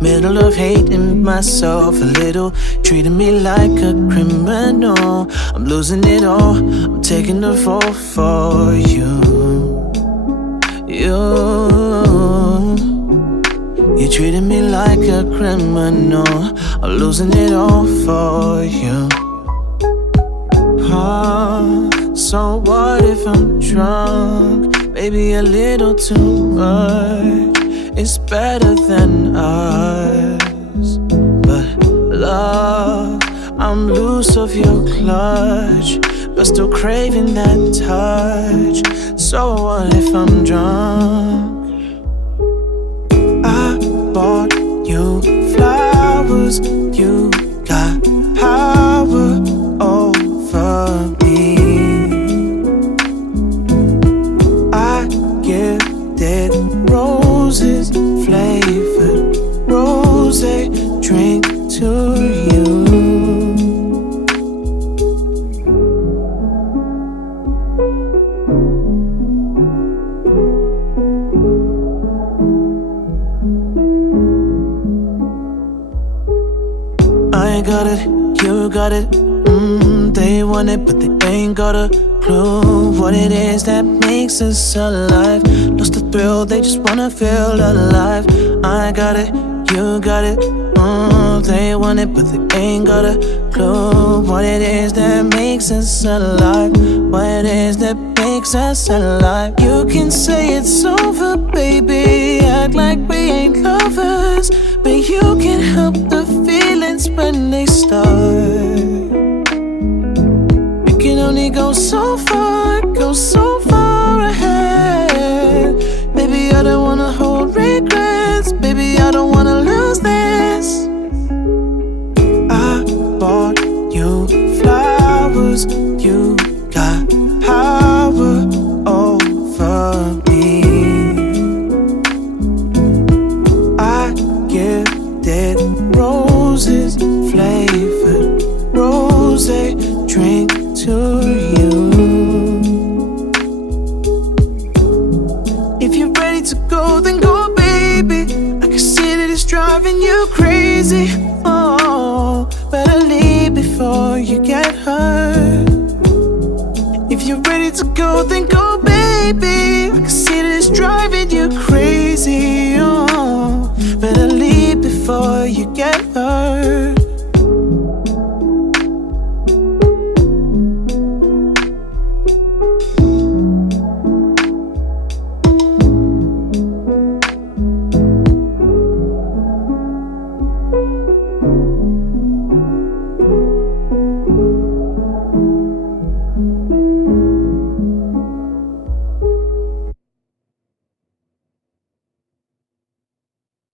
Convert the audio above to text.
middle of hating myself a little, treating me like a criminal. I'm losing it all, I'm taking the fall for you. You treated me like a criminal. I'm losing it all for you. So what if I'm drunk? Maybe a little too much. It's better than us. But love, I'm loose of your clutch, but still craving that touch. So what if I'm drunk? I bought you flowers, you got power over me. I gifted roses, flavored rosé drink to you. I got it, you got it. They want it, but they ain't got a clue what it is that makes us alive. Lost the thrill, they just wanna feel alive. I got it, you got it. They want it, but they ain't got a clue what it is that makes us alive. What it is that makes us alive. You can say it's over, baby, act like we ain't lovers, but you can't help the feelings when they start. You can only go so far ahead. Baby, I don't wanna hold regrets. Baby, I don't wanna lose this. I bought you flowers, you got power over me. I gifted roses, flavored rosé drink to you. If you're ready to go, then go, baby. I can see that it's driving you crazy. Oh, better leave before you get hurt. If you're ready to go, then go, baby. I can see that it's driving you crazy. Oh, better leave before you get